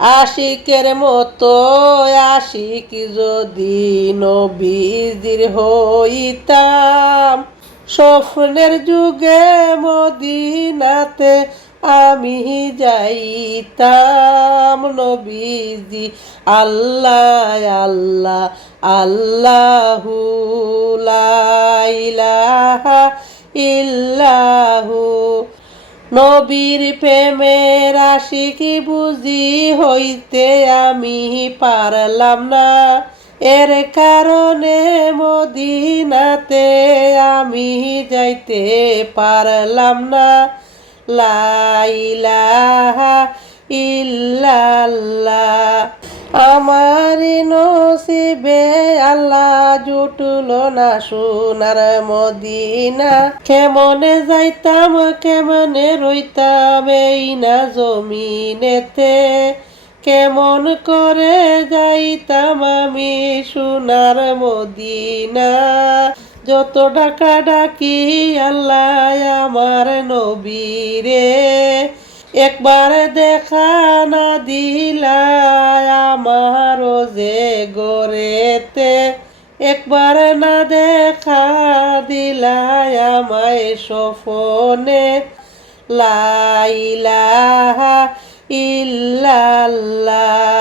আশিকের মতো আশিক যদি নবীজির হইতাম, স্বপ্নের যুগে মদিনাতে আমি যাইতাম। নবীজি আল্লাহ আল্লাহ আল্লাহু লা ইলাহা ইল্লাহু। নবীর প্রেমের আশিকি বুঝি হইতে আমি পারলাম না, এর কারণে মদিনাতে আমি যাইতে পারলাম না। লা ইলাহা ইল্লাল্লাহ। আমার নসিবে আল্লাহ জুটল না সোনার মদিনা, কেমনে যাইতাম কেমনে রইতাম এই না জমিনেতে, কেমন করে যাইতাম আমি সোনার মদিনা। যত ডাকা ডাকি আল্লাহ আমার নবীরে, একবার দেখা না দিলা আমারও যে গরেতে, একবার না দেখা দিলা আমায় স্বপনে। লা ইলাহা ইল্লাল্লাহ।